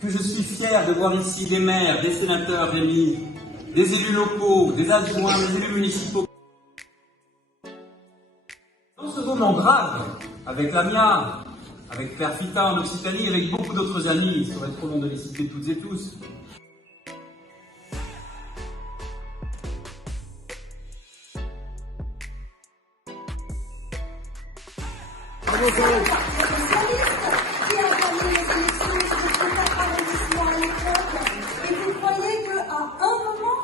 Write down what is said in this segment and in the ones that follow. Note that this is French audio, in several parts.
que je suis fier de voir ici des maires, des sénateurs réunis, des élus locaux, des adjoints, des élus municipaux. Dans ce moment grave, avec l'AMIA, avec Père Fita en Occitanie, avec beaucoup d'autres amis, il serait trop long de les citer toutes et tous. Et vous croyez qu'à un moment,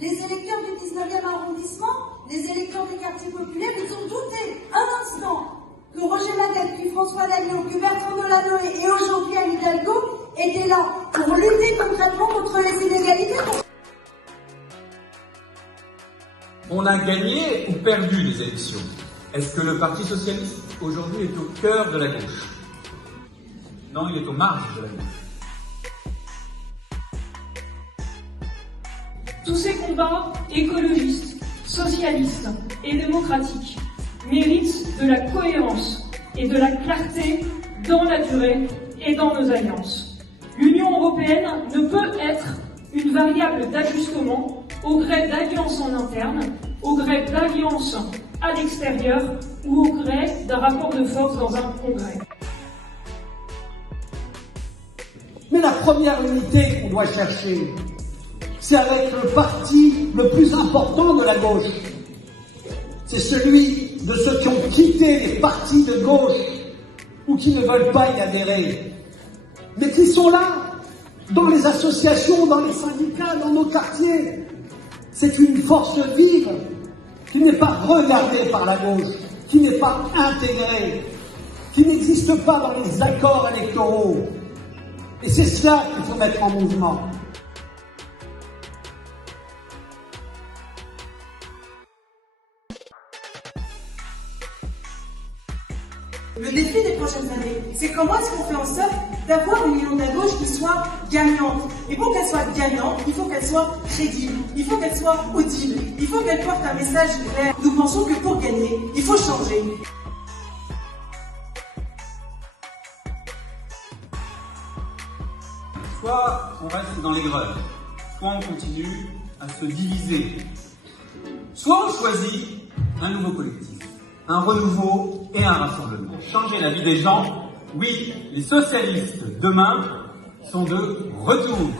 les électeurs du 19e arrondissement, les électeurs des quartiers populaires, ils ont douté un instant que Roger Madec, puis François Damiot, que Bertrand Delanoë et aujourd'hui Anne Hidalgo étaient là pour lutter concrètement contre les inégalités. On a gagné ou perdu les élections? Est-ce que le Parti socialiste aujourd'hui est au cœur de la gauche? Non, il est aux marges de la gauche. Tous ces combats écologistes, socialistes et démocratiques méritent de la cohérence et de la clarté dans la durée et dans nos alliances. L'Union européenne ne peut être une variable d'ajustement au gré d'alliances en interne, au gré d'alliances à l'extérieur ou au gré d'un rapport de force dans un congrès. Mais la première unité qu'on doit chercher, c'est avec le parti le plus important de la gauche. C'est celui de ceux qui ont quitté les partis de gauche ou qui ne veulent pas y adhérer, mais qui sont là, dans les associations, dans les syndicats, dans nos quartiers. C'est une force vive qui n'est pas regardée par la gauche, qui n'est pas intégrée, qui n'existe pas dans les accords électoraux. Et c'est cela qu'il faut mettre en mouvement. Le défi des prochaines années, c'est comment est-ce qu'on fait en sorte d'avoir une union de la gauche qui soit gagnante. Et pour qu'elle soit gagnante, il faut qu'elle soit crédible, il faut qu'elle soit audible, il faut qu'elle porte un message clair. Nous pensons que pour gagner, il faut changer. Soit on reste dans l'aigreur, soit on continue à se diviser. Soit on choisit un nouveau collectif, un renouveau et un rassemblement. Pour changer la vie des gens, oui, les socialistes demain sont de retour.